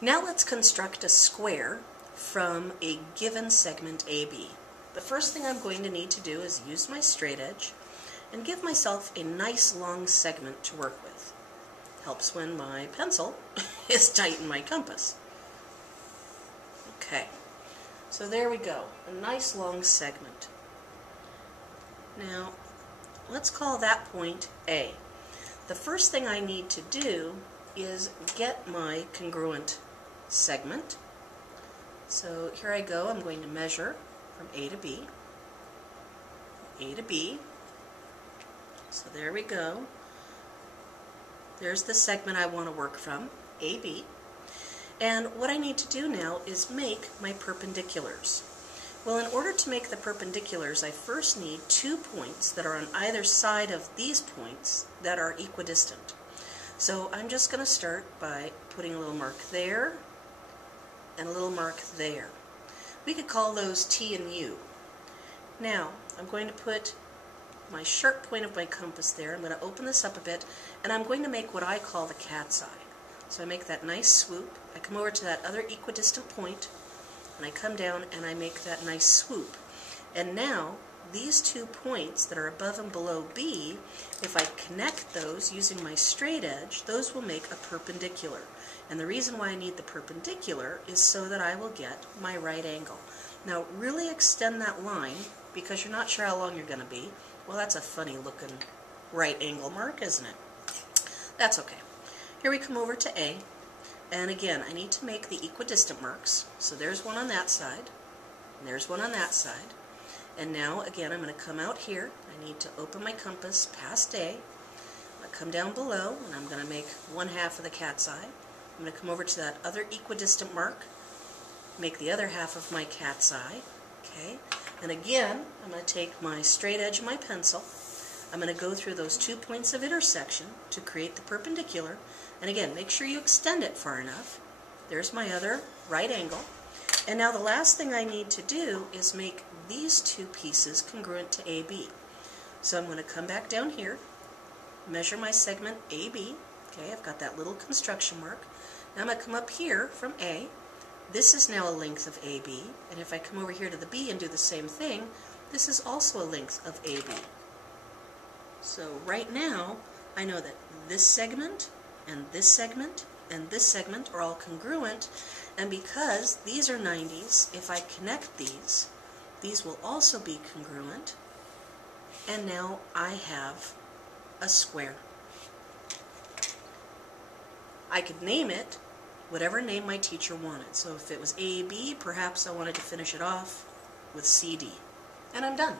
Now let's construct a square from a given segment AB. The first thing I'm going to need to do is use my straight edge and give myself a nice long segment to work with. Helps when my pencil is tight in my compass. Okay, so there we go, a nice long segment. Now let's call that point A. The first thing I need to do is get my congruent segment. So here I go, I'm going to measure from A to B. A to B. So there we go. There's the segment I want to work from, AB. And what I need to do now is make my perpendiculars. Well, in order to make the perpendiculars, I first need 2 points that are on either side of these points that are equidistant. So I'm just going to start by putting a little mark there and a little mark there. We could call those T and U. Now, I'm going to put my sharp point of my compass there. I'm going to open this up a bit, and I'm going to make what I call the cat's eye. So I make that nice swoop. I come over to that other equidistant point, and I come down and I make that nice swoop. And now, these 2 points that are above and below B, if I connect those using my straight edge, those will make a perpendicular. And the reason why I need the perpendicular is so that I will get my right angle. Now, really extend that line, because you're not sure how long you're going to be. Well, that's a funny looking right angle mark, isn't it? That's okay. Here we come over to A, and again, I need to make the equidistant marks. So there's one on that side, and there's one on that side. And now, again, I'm going to come out here. I need to open my compass past A. I'm going to come down below, and I'm going to make 1/2 of the cat's eye. I'm going to come over to that other equidistant mark, make the other half of my cat's eye. Okay, and again, I'm going to take my straight edge of my pencil. I'm going to go through those 2 points of intersection to create the perpendicular. And again, make sure you extend it far enough. There's my other right angle. And now the last thing I need to do is make these 2 pieces congruent to AB. So I'm going to come back down here, measure my segment AB. Okay, I've got that little construction mark. Now I'm going to come up here from A. This is now a length of AB. And if I come over here to the B and do the same thing, this is also a length of AB. So right now, I know that this segment and this segment and this segment are all congruent, and because these are 90s, if I connect these will also be congruent, and now I have a square. I could name it whatever name my teacher wanted. So if it was AB, perhaps I wanted to finish it off with CD. And I'm done.